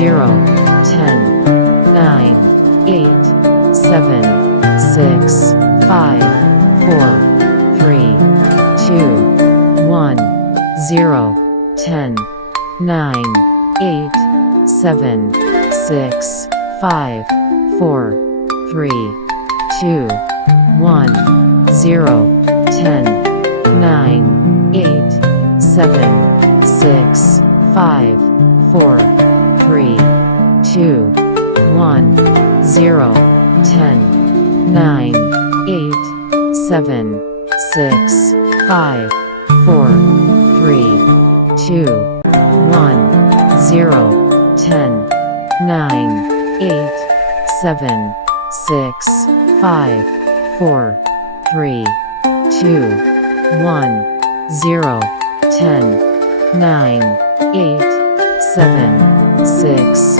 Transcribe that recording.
0, 10, 9, 8, 7, 6, 5, 4, 3, 2, 1, 0, 10, 9, 8, 7, 6, 5, 4, 3, 2, 1, 0, 10, 9, 8, 7, 6, 5, 4, 3, 2, 1, 0, 10, 9, 8, 7, 6, 5, 4, 3, 2, 1, 0, 10, 9, 8, 7, 6, 5, 4, 3, 2, 1, 0, 10, 9, 8, 7, 6.